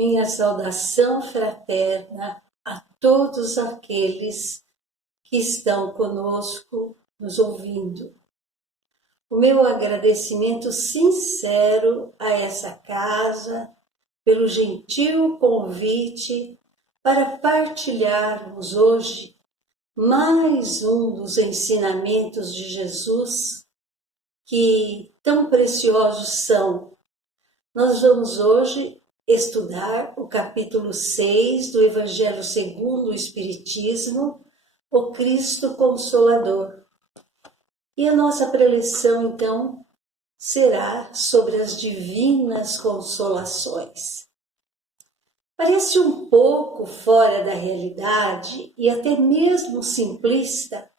minha saudação fraterna a todos aqueles que estão conosco, nos ouvindo. O meu agradecimento sincero a essa casa pelo gentil convite para partilharmos hoje mais um dos ensinamentos de Jesus que tão preciosos são. Nós vamos hoje estudar o capítulo 6 do Evangelho segundo o Espiritismo, o Cristo Consolador. E a nossa preleção, então, será sobre as divinas consolações. Parece um pouco fora da realidade e até mesmo simplista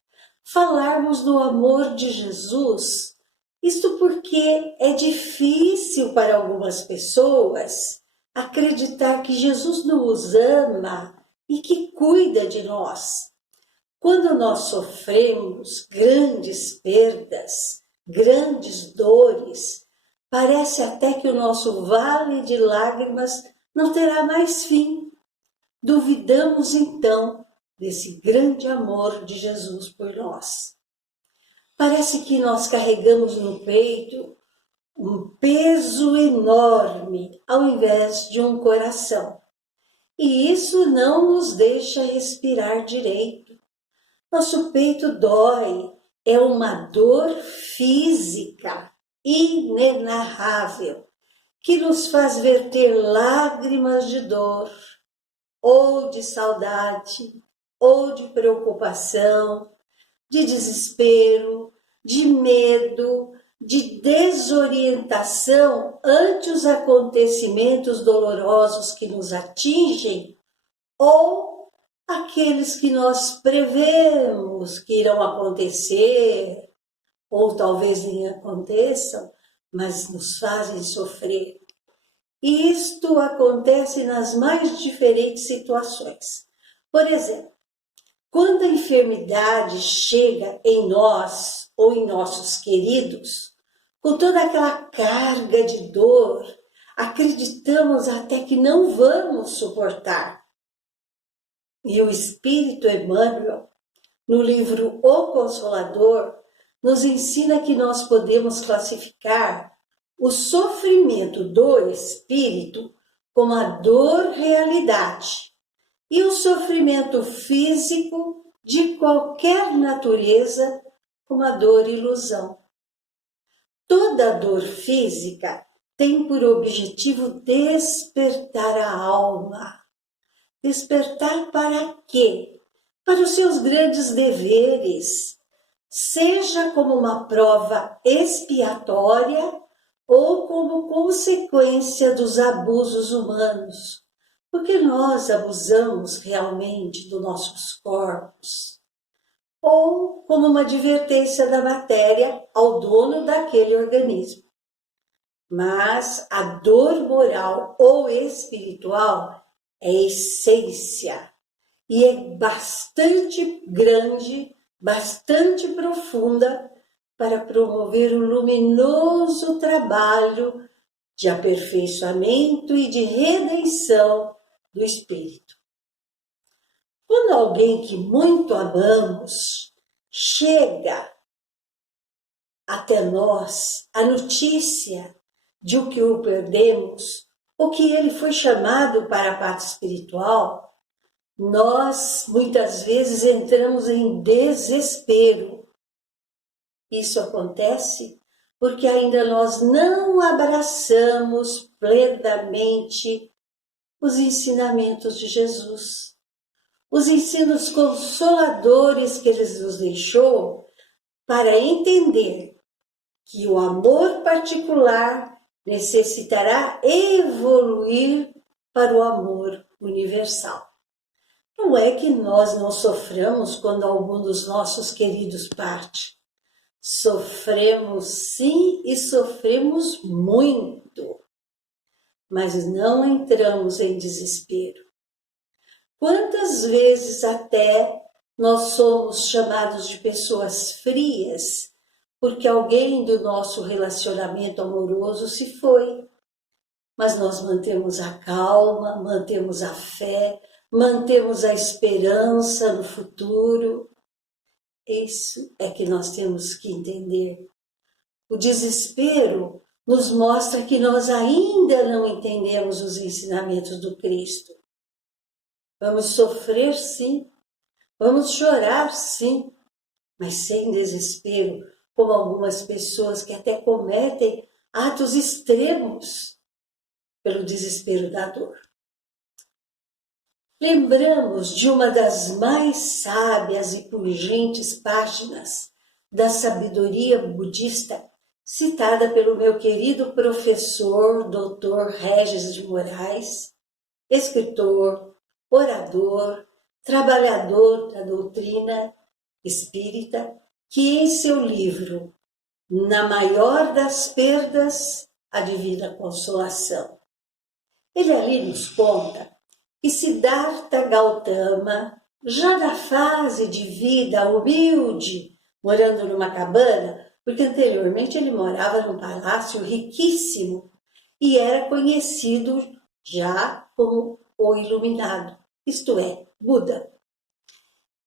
falarmos do amor de Jesus, isto porque é difícil para algumas pessoas acreditar que Jesus nos ama e que cuida de nós. Quando nós sofremos grandes perdas, grandes dores, parece até que o nosso vale de lágrimas não terá mais fim. Duvidamos então desse grande amor de Jesus por nós. Parece que nós carregamos no peito um peso enorme ao invés de um coração. E isso não nos deixa respirar direito. Nosso peito dói, é uma dor física inenarrável, que nos faz verter lágrimas de dor, ou de saudade, ou de preocupação, de desespero, de medo, de desorientação ante os acontecimentos dolorosos que nos atingem, ou aqueles que nós prevemos que irão acontecer, ou talvez nem aconteçam, mas nos fazem sofrer. E isto acontece nas mais diferentes situações. Por exemplo, quando a enfermidade chega em nós ou em nossos queridos, com toda aquela carga de dor, acreditamos até que não vamos suportar. E o Espírito Emmanuel, no livro O Consolador, nos ensina que nós podemos classificar o sofrimento do espírito como a dor realidade e o sofrimento físico de qualquer natureza como a dor ilusão. Toda dor física tem por objetivo despertar a alma. Despertar para quê? Para os seus grandes deveres, seja como uma prova expiatória ou como consequência dos abusos humanos, porque nós abusamos realmente dos nossos corpos, ou como uma advertência da matéria ao dono daquele organismo. Mas a dor moral ou espiritual é essência e é bastante grande, bastante profunda para promover o luminoso trabalho de aperfeiçoamento e de redenção do espírito. Quando alguém que muito amamos chega até nós a notícia de que o perdemos, ou que ele foi chamado para a pátria espiritual, nós muitas vezes entramos em desespero. Isso acontece porque ainda nós não abraçamos plenamente os ensinamentos de Jesus, os ensinos consoladores que ele nos deixou para entender que o amor particular necessitará evoluir para o amor universal. Não é que nós não soframos quando algum dos nossos queridos parte. Sofremos sim e sofremos muito, mas não entramos em desespero. Quantas vezes até nós somos chamados de pessoas frias porque alguém do nosso relacionamento amoroso se foi. mas nós mantemos a calma, mantemos a fé, mantemos a esperança no futuro. Isso é que nós temos que entender. O desespero nos mostra que nós ainda não entendemos os ensinamentos do Cristo. Vamos sofrer, sim. Vamos chorar, sim. Mas sem desespero, como algumas pessoas que até cometem atos extremos pelo desespero da dor. Lembramos de uma das mais sábias e pungentes páginas da sabedoria budista, citada pelo meu querido professor, Dr. Regis de Moraes, escritor, orador, trabalhador da doutrina espírita, que em seu livro Na Maior das Perdas, a Divina Consolação, ele ali nos conta que Siddhartha Gautama, já na fase de vida humilde, morando numa cabana, porque anteriormente ele morava num palácio riquíssimo e era conhecido já como o Iluminado, isto é, Buda.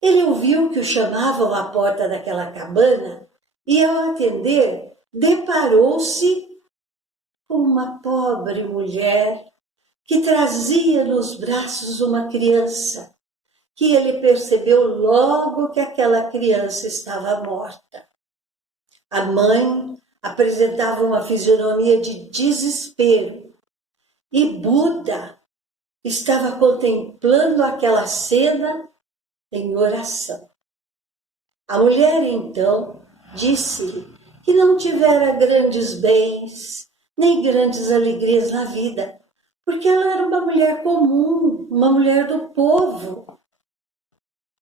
Ele ouviu que o chamavam à porta daquela cabana e, ao atender, deparou-se com uma pobre mulher que trazia nos braços uma criança, que ele percebeu logo que aquela criança estava morta. A mãe apresentava uma fisionomia de desespero e Buda estava contemplando aquela cena em oração. A mulher, então, disse-lhe que não tivera grandes bens, nem grandes alegrias na vida, porque ela era uma mulher comum, uma mulher do povo.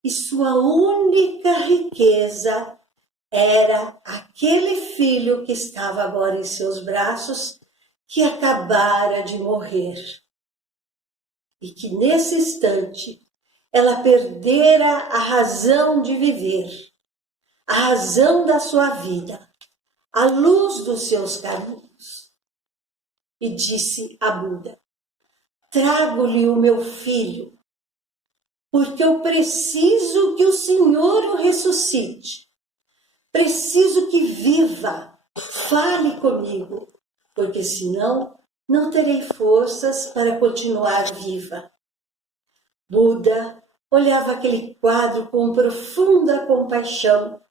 E sua única riqueza era aquele filho que estava agora em seus braços, que acabara de morrer. E que nesse instante ela perdera a razão de viver, a razão da sua vida, a luz dos seus caminhos. E disse a Buda: trago-lhe o meu filho, porque eu preciso que o Senhor o ressuscite. Preciso que viva, fale comigo, porque senão não terei forças para continuar viva. Buda olhava aquele quadro com profunda compaixão,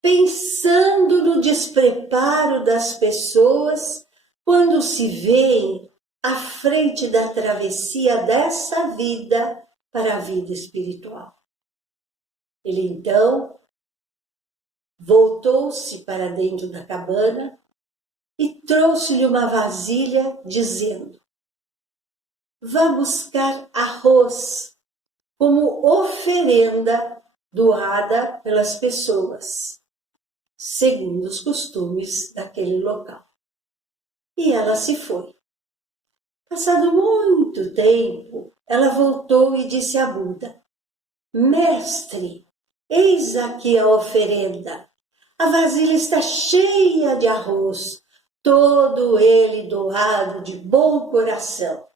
pensando no despreparo das pessoas quando se veem à frente da travessia dessa vida para a vida espiritual. Ele então voltou-se para dentro da cabana e trouxe-lhe uma vasilha, dizendo: vá buscar arroz como oferenda doada pelas pessoas, segundo os costumes daquele local. E ela se foi. Passado muito tempo, ela voltou e disse a Buda: mestre, eis aqui a oferenda. A vasilha está cheia de arroz, todo ele doado de bom coração.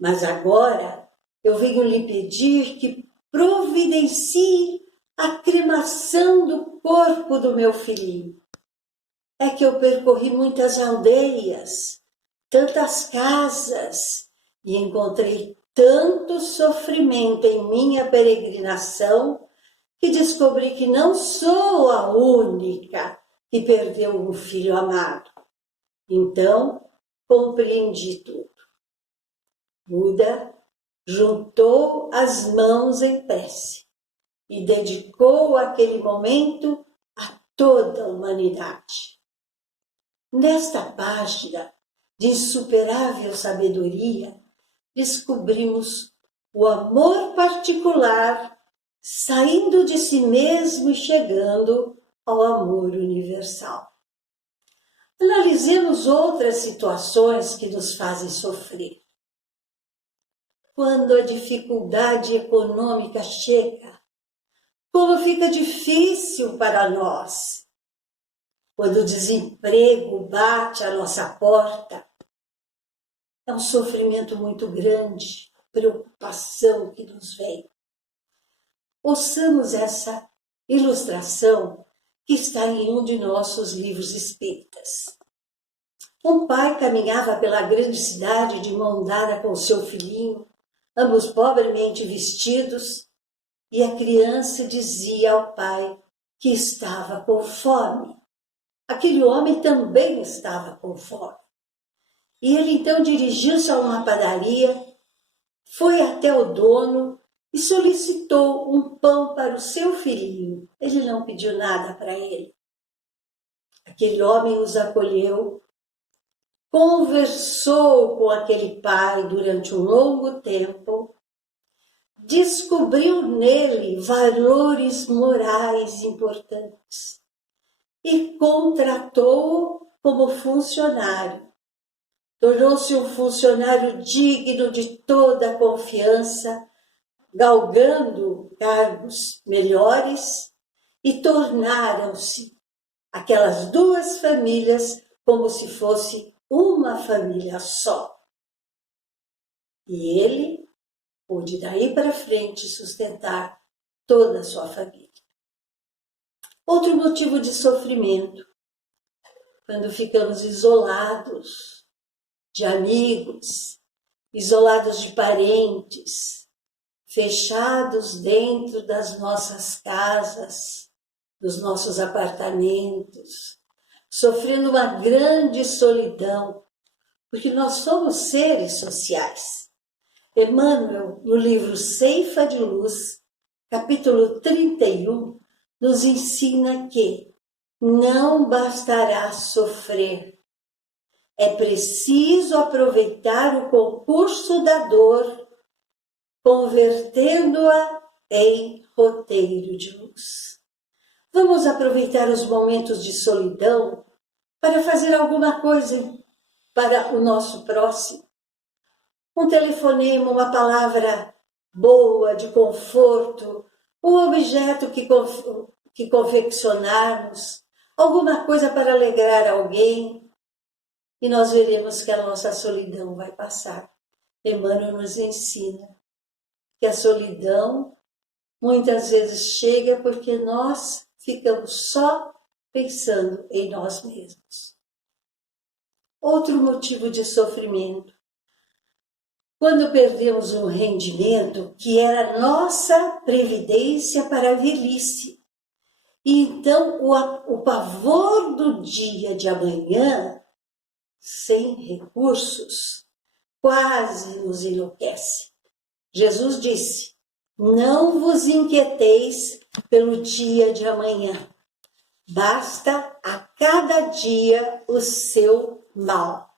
Mas agora eu venho lhe pedir que providencie a cremação do corpo do meu filhinho. É que eu percorri muitas aldeias, tantas casas, e encontrei tanto sofrimento em minha peregrinação, que descobri que não sou a única que perdeu um filho amado. Então, compreendi tudo. Buda juntou as mãos em prece e dedicou aquele momento a toda a humanidade. Nesta página de insuperável sabedoria, descobrimos o amor particular saindo de si mesmo e chegando ao amor universal. Analisemos outras situações que nos fazem sofrer. Quando a dificuldade econômica chega, como fica difícil para nós. Quando o desemprego bate à nossa porta, É um sofrimento muito grande, preocupação que nos vem. Ouçamos essa ilustração que está em um de nossos livros espíritas. Um pai caminhava pela grande cidade de mão dada com seu filhinho, ambos pobremente vestidos, e a criança dizia ao pai que estava com fome. Aquele homem também estava com fome. E ele então dirigiu-se a uma padaria, foi até o dono e solicitou um pão para o seu filhinho. Ele não pediu nada para ele. Aquele homem os acolheu, conversou com aquele pai durante um longo tempo, descobriu nele valores morais importantes e contratou-o como funcionário. Tornou-se um funcionário digno de toda a confiança, galgando cargos melhores, e tornaram-se aquelas duas famílias como se fosse uma família só. E ele pôde daí para frente sustentar toda a sua família. Outro motivo de sofrimento, quando ficamos isolados de amigos, isolados de parentes, fechados dentro das nossas casas, dos nossos apartamentos, sofrendo uma grande solidão, porque nós somos seres sociais. Emmanuel, no livro Ceifa de Luz, capítulo 31, nos ensina que não bastará sofrer. É preciso aproveitar o concurso da dor, convertendo-a em roteiro de luz. Vamos aproveitar os momentos de solidão para fazer alguma coisa para o nosso próximo. Um telefonema, uma palavra boa, de conforto, um objeto que confeccionarmos, alguma coisa para alegrar alguém, e nós veremos que a nossa solidão vai passar. Emmanuel nos ensina que a solidão muitas vezes chega porque nós ficamos só pensando em nós mesmos. Outro motivo de sofrimento, quando perdemos um rendimento que era nossa previdência para a velhice. E então o pavor do dia de amanhã, sem recursos, quase nos enlouquece. Jesus disse: não vos inquieteis pelo dia de amanhã. Basta a cada dia o seu mal.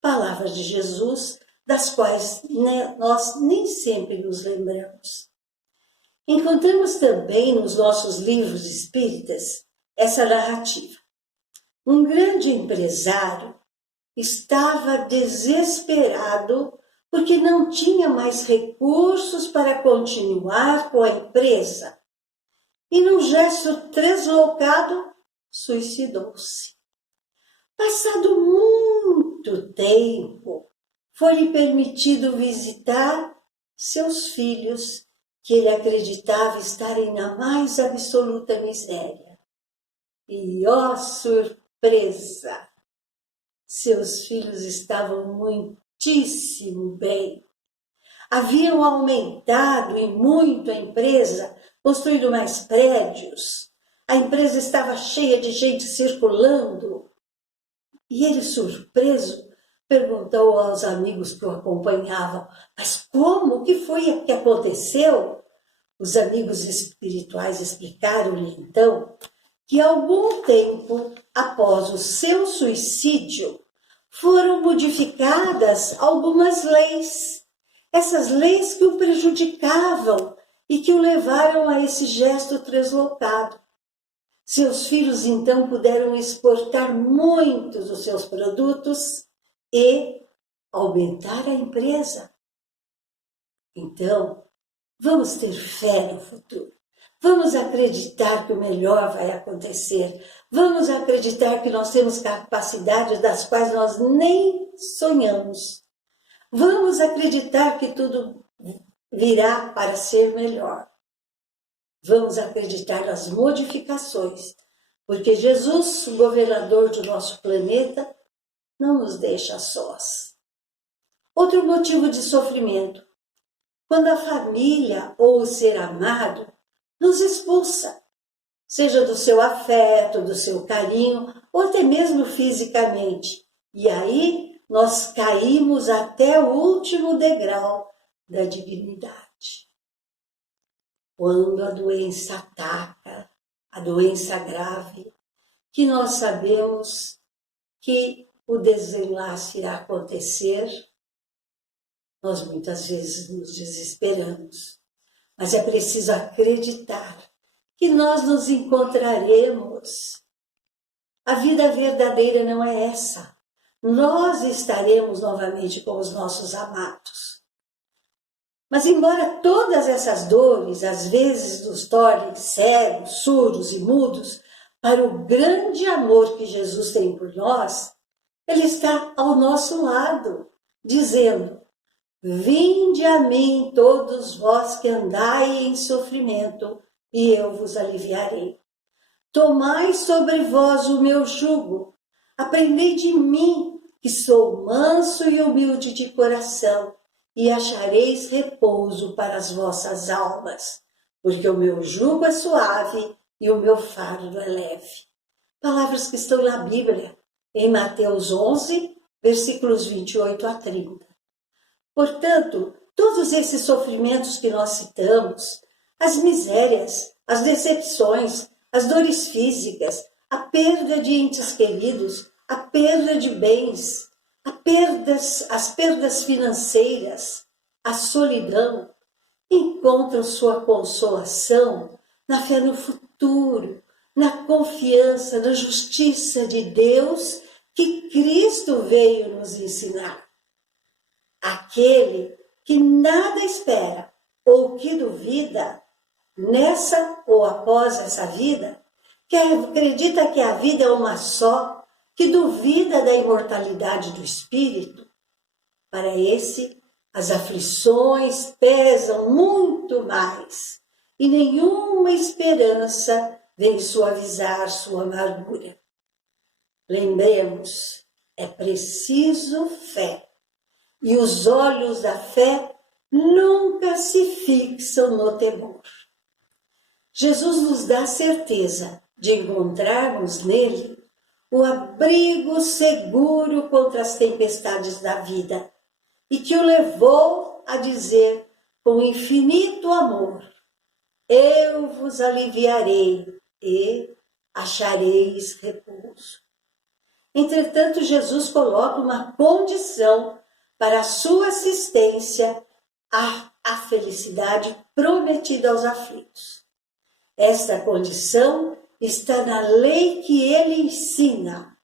Palavras de Jesus, das quais nós nem sempre nos lembramos. Encontramos também nos nossos livros espíritas essa narrativa. Um grande empresário estava desesperado porque não tinha mais recursos para continuar com a empresa e, num gesto deslocado, suicidou-se. Passado muito tempo, foi-lhe permitido visitar seus filhos, que ele acreditava estarem na mais absoluta miséria. E, ó surpresa! Seus filhos estavam muitíssimo bem. Haviam aumentado e muito a empresa, construído mais prédios. A empresa estava cheia de gente circulando. E ele, surpreso, perguntou aos amigos que o acompanhavam: mas como? O que foi que aconteceu? Os amigos espirituais explicaram-lhe então que algum tempo após o seu suicídio foram modificadas algumas leis. Essas leis que o prejudicavam e que o levaram a esse gesto deslocado. Seus filhos então puderam exportar muitos dos seus produtos e aumentar a empresa. Então, vamos ter fé no futuro. Vamos acreditar que o melhor vai acontecer. Vamos acreditar que nós temos capacidades das quais nós nem sonhamos. Vamos acreditar que tudo virá para ser melhor. Vamos acreditar nas modificações, porque Jesus, o governador do nosso planeta, não nos deixa sós. Outro motivo de sofrimento, quando a família ou o ser amado nos expulsa, seja do seu afeto, do seu carinho, ou até mesmo fisicamente. E aí nós caímos até o último degrau da dignidade. Quando a doença ataca, a doença grave, que nós sabemos que o desenlace irá acontecer, nós muitas vezes nos desesperamos. Mas é preciso acreditar que nós nos encontraremos. A vida verdadeira não é essa. Nós estaremos novamente com os nossos amados. Mas embora todas essas dores, às vezes, nos tornem cegos, surdos e mudos, para o grande amor que Jesus tem por nós, Ele está ao nosso lado, dizendo: vinde a mim todos vós que andai em sofrimento, e eu vos aliviarei. Tomai sobre vós o meu jugo, aprendei de mim, que sou manso e humilde de coração, e achareis repouso para as vossas almas, porque o meu jugo é suave e o meu fardo é leve. Palavras que estão na Bíblia, em Mateus 11, versículos 28 a 30. Portanto, todos esses sofrimentos que nós citamos, as misérias, as decepções, as dores físicas, a perda de entes queridos, a perda de bens, as perdas financeiras, a solidão, encontram sua consolação na fé no futuro, na confiança, na justiça de Deus que Cristo veio nos ensinar. Aquele que nada espera ou que duvida, nessa ou após essa vida, que acredita que a vida é uma só, que duvida da imortalidade do espírito, para esse as aflições pesam muito mais e nenhuma esperança vem suavizar sua amargura. Lembremos, é preciso fé. E os olhos da fé nunca se fixam no temor. Jesus nos dá certeza de encontrarmos nele o abrigo seguro contra as tempestades da vida e que o levou a dizer com infinito amor: eu vos aliviarei e achareis repouso. Entretanto, Jesus coloca uma condição para a sua assistência à felicidade prometida aos aflitos. Esta condição está na lei que ele ensina.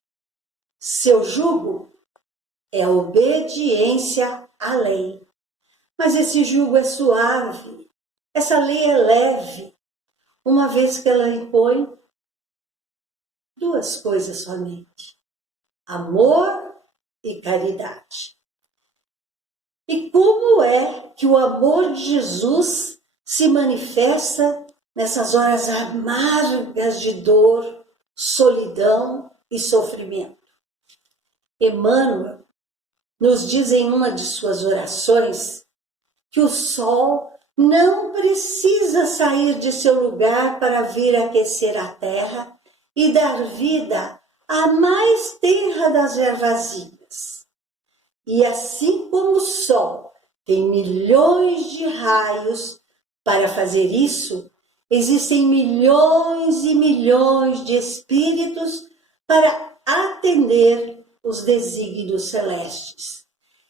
Seu jugo é a obediência à lei. Mas esse jugo é suave, essa lei é leve, uma vez que ela impõe duas coisas somente: amor e caridade. E como é que o amor de Jesus se manifesta nessas horas amargas de dor, solidão e sofrimento? Emmanuel nos diz em uma de suas orações que o sol não precisa sair de seu lugar para vir aquecer a terra e dar vida à mais tenra das ervazinhas. E assim como o sol tem milhões de raios para fazer isso, existem milhões e milhões de espíritos para atender os desígnios celestes.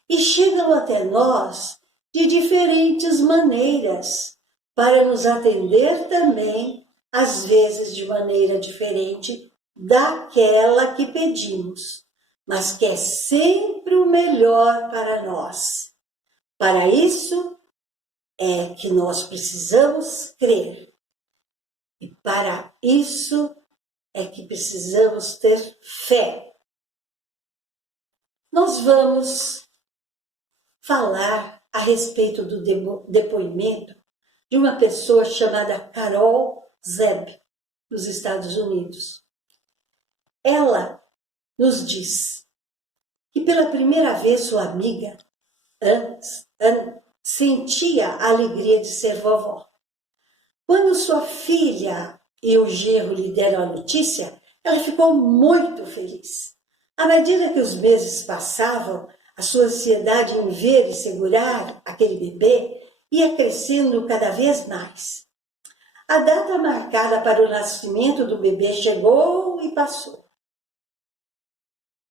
E chegam até nós de diferentes maneiras, para nos atender também, às vezes de maneira diferente daquela que pedimos, mas que é sempre o melhor para nós. Para isso é que nós precisamos crer. E para isso é que precisamos ter fé. Nós vamos falar a respeito do depoimento de uma pessoa chamada Carol Zebb, dos Estados Unidos. Ela nos diz que pela primeira vez sua amiga Anne sentia a alegria de ser vovó. Quando sua filha e o genro lhe deram a notícia, ela ficou muito feliz. À medida que os meses passavam, a sua ansiedade em ver e segurar aquele bebê ia crescendo cada vez mais. A data marcada para o nascimento do bebê chegou e passou.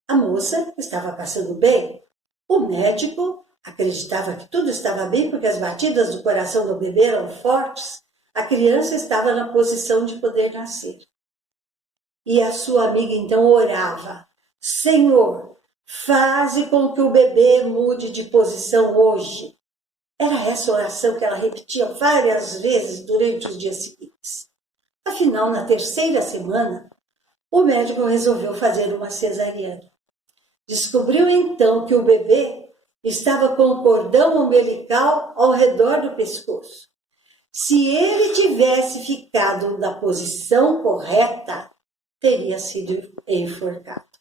A moça estava passando bem. O médico acreditava que tudo estava bem porque as batidas do coração do bebê eram fortes. A criança estava na posição de poder nascer. E a sua amiga então orava: Senhor, faze com que o bebê mude de posição hoje. Era essa oração que ela repetia várias vezes durante os dias seguintes. Afinal, na terceira semana, o médico resolveu fazer uma cesariana. Descobriu então que o bebê estava com o cordão umbilical ao redor do pescoço. Se ele tivesse ficado na posição correta, teria sido enforcado.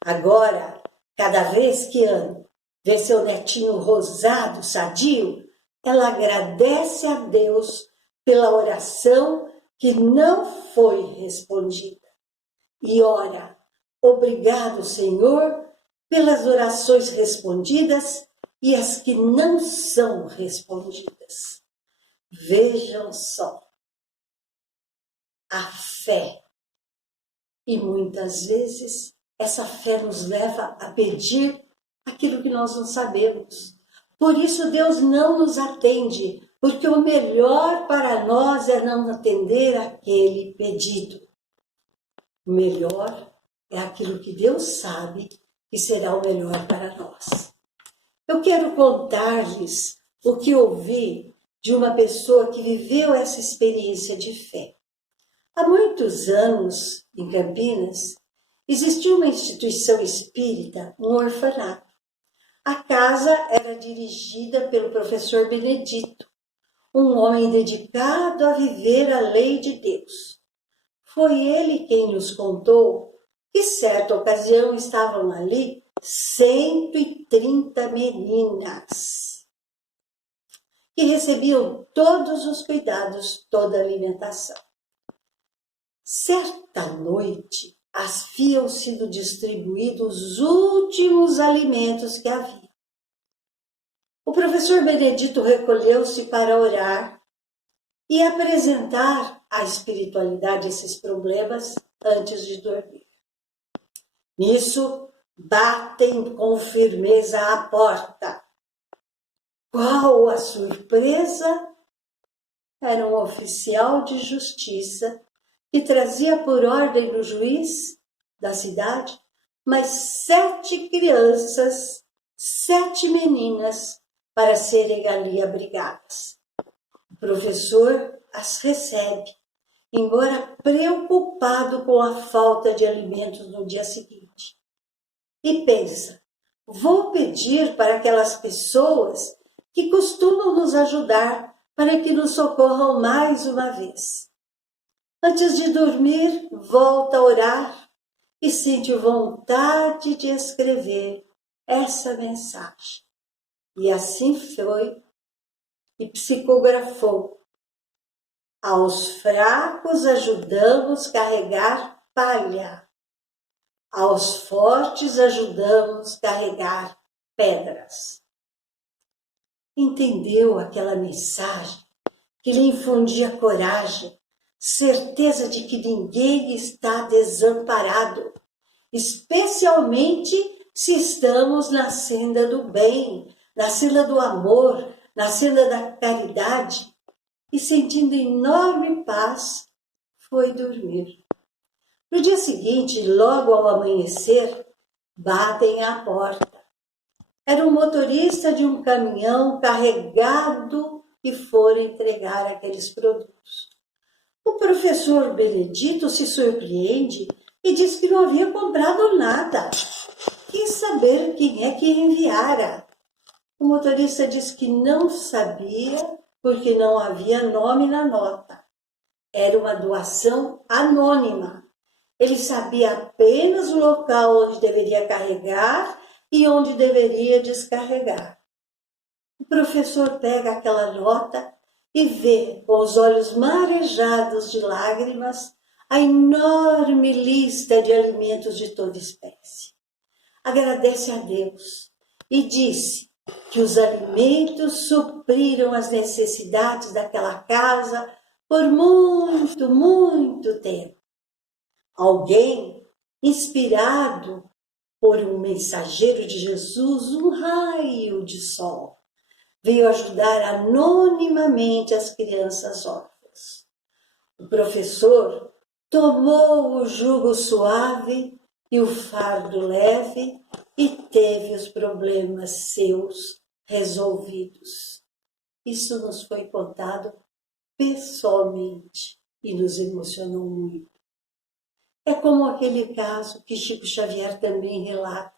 Agora, cada vez que Anne vê seu netinho rosado, sadio, ela agradece a Deus pela oração que não foi respondida. E ora: obrigado, Senhor, pelas orações respondidas e as que não são respondidas. Vejam só a fé. E muitas vezes essa fé nos leva a pedir aquilo que nós não sabemos. Por isso Deus não nos atende, porque o melhor para nós é não atender aquele pedido. O melhor é aquilo que Deus sabe que será o melhor para nós. Eu quero contar-lhes o que ouvi de uma pessoa que viveu essa experiência de fé. Há muitos anos, em Campinas, existia uma instituição espírita, um orfanato. A casa era dirigida pelo professor Benedito, um homem dedicado a viver a lei de Deus. Foi ele quem nos contou que, certa ocasião, estavam ali 130 meninas que recebiam todos os cuidados, toda a alimentação. Certa noite, haviam sido distribuídos os últimos alimentos que havia. O professor Benedito recolheu-se para orar e apresentar à espiritualidade esses problemas antes de dormir. Nisso, batem com firmeza à porta. Qual a surpresa? Era um oficial de justiça que trazia por ordem do juiz da cidade mais 7 crianças, 7 meninas, para serem ali abrigadas. O professor as recebe, embora preocupado com a falta de alimentos no dia seguinte. E pensa: vou pedir para aquelas pessoas que costumam nos ajudar para que nos socorram mais uma vez. Antes de dormir, volta a orar e sente vontade de escrever essa mensagem. E assim foi e psicografou: aos fracos ajudamos carregar palha, aos fortes ajudamos carregar pedras. Entendeu aquela mensagem que lhe infundia coragem, certeza de que ninguém está desamparado, especialmente se estamos na senda do bem, na senda do amor, na senda da caridade, e sentindo enorme paz, foi dormir. No dia seguinte, logo ao amanhecer, batem à porta. Era um motorista de um caminhão carregado que fora entregar aqueles produtos. O professor Benedito se surpreende e diz que não havia comprado nada. Quis saber quem é que enviara. O motorista disse que não sabia porque não havia nome na nota. Era uma doação anônima. Ele sabia apenas o local onde deveria carregar e onde deveria descarregar. O professor pega aquela nota e vê, com os olhos marejados de lágrimas, a enorme lista de alimentos de toda espécie. Agradece a Deus e disse que os alimentos supriram as necessidades daquela casa por muito, muito tempo. Alguém, inspirado por um mensageiro de Jesus, um raio de sol, veio ajudar anonimamente as crianças órfãs. O professor tomou o jugo suave e o fardo leve e teve os problemas seus resolvidos. Isso nos foi contado pessoalmente e nos emocionou muito. É como aquele caso que Chico Xavier também relata.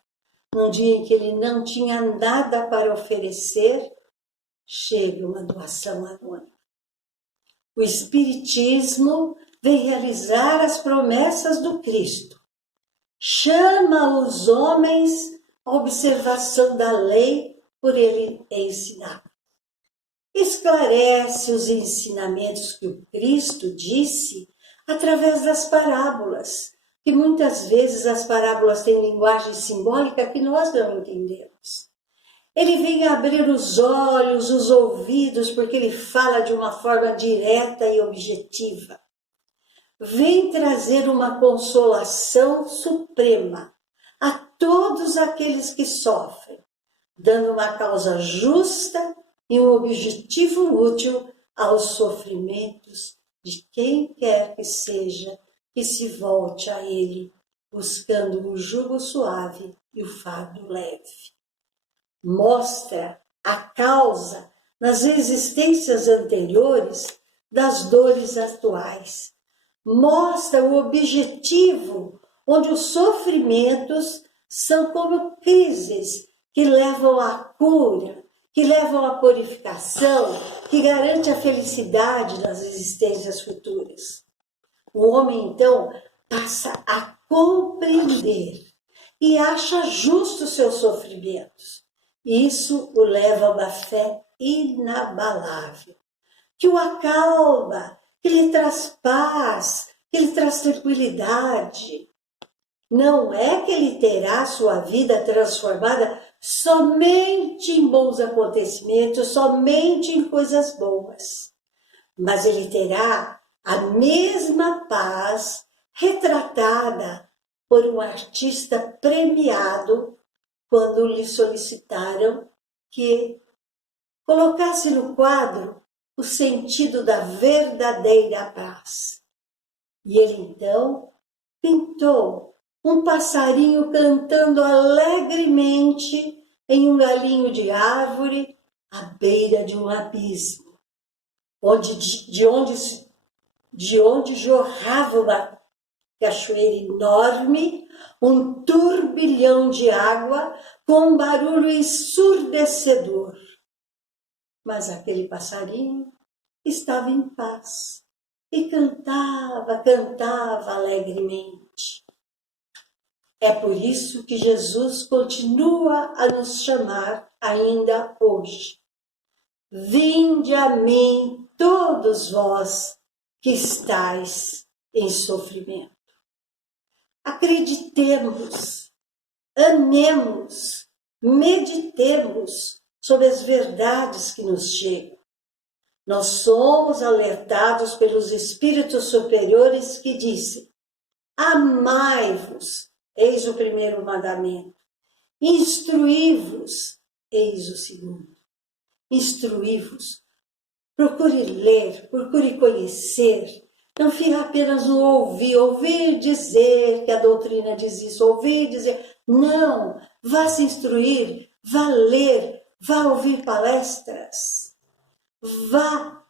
Num dia em que ele não tinha nada para oferecer, chega uma doação anônima. O Espiritismo vem realizar as promessas do Cristo. Chama os homens à observação da lei por ele ensinar. Esclarece os ensinamentos que o Cristo disse através das parábolas, que muitas vezes as parábolas têm linguagem simbólica que nós não entendemos. Ele vem abrir os olhos, os ouvidos, porque ele fala de uma forma direta e objetiva. Vem trazer uma consolação suprema a todos aqueles que sofrem, dando uma causa justa e um objetivo útil aos sofrimentos de quem quer que seja que se volte a ele, buscando o jugo suave e o fardo leve. Mostra a causa nas existências anteriores das dores atuais. Mostra o objetivo, onde os sofrimentos são como crises que levam à cura, que levam à purificação, que garante a felicidade nas existências futuras. O homem, então, passa a compreender e acha justo os seus sofrimentos. Isso o leva a uma fé inabalável, que o acalma, que lhe traz paz, que lhe traz tranquilidade. Não é que ele terá sua vida transformada somente em bons acontecimentos, somente em coisas boas, mas ele terá a mesma paz retratada por um artista premiado quando lhe solicitaram que colocasse no quadro o sentido da verdadeira paz. E ele então pintou um passarinho cantando alegremente em um galinho de árvore à beira de um abismo, de onde jorrava uma cachoeira enorme, um turbilhão de água com um barulho ensurdecedor. Mas aquele passarinho estava em paz e cantava alegremente. É por isso que Jesus continua a nos chamar ainda hoje. Vinde a mim, todos vós que estáis em sofrimento. Acreditemos, amemos, meditemos sobre as verdades que nos chegam. Nós somos alertados pelos espíritos superiores que dizem: amai-vos, eis o primeiro mandamento. Instruí-vos, eis o segundo. Instruí-vos. Procure ler, procure conhecer. Não fique apenas no ouvir dizer que a doutrina diz isso, ouvir dizer. Não, vá se instruir, vá ler, vá ouvir palestras, vá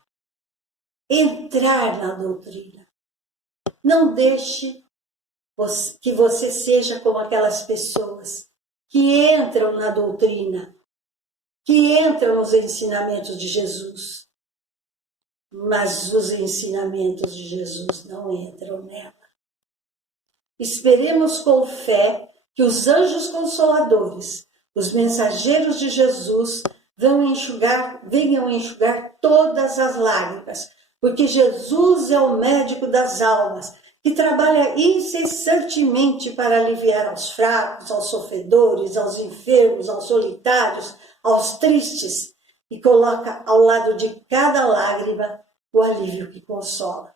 entrar na doutrina. Não deixe que você seja como aquelas pessoas que entram na doutrina que entra nos ensinamentos de Jesus, mas os ensinamentos de Jesus não entram nela. Esperemos com fé que os anjos consoladores, os mensageiros de Jesus, venham enxugar todas as lágrimas, porque Jesus é o médico das almas, que trabalha incessantemente para aliviar aos fracos, aos sofredores, aos enfermos, aos solitários, aos tristes, e coloca ao lado de cada lágrima o alívio que consola.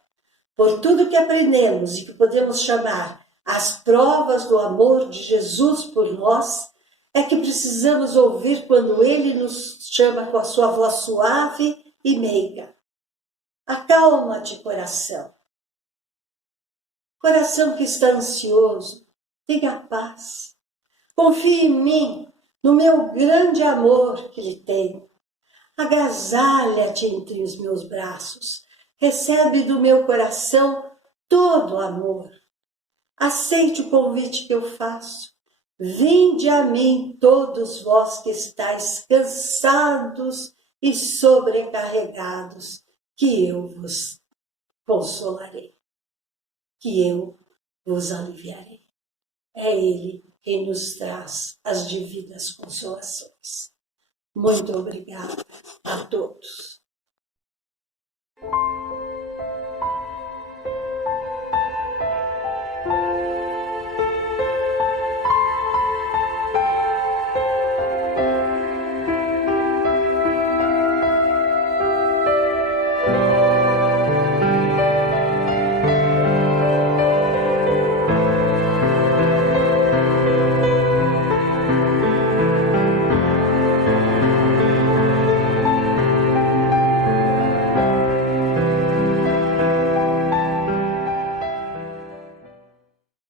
Por tudo que aprendemos e que podemos chamar as provas do amor de Jesus por nós, é que precisamos ouvir quando Ele nos chama com a sua voz suave e meiga. Acalma-te, coração. Coração que está ansioso, tenha paz. Confie em mim, no meu grande amor que lhe tenho. Agasalha-te entre os meus braços. Recebe do meu coração todo o amor. Aceite o convite que eu faço. Vinde a mim todos vós que estáis cansados e sobrecarregados, que eu vos consolarei, que eu vos aliviarei. É Ele quem nos traz as divinas consolações. Muito obrigada a todos.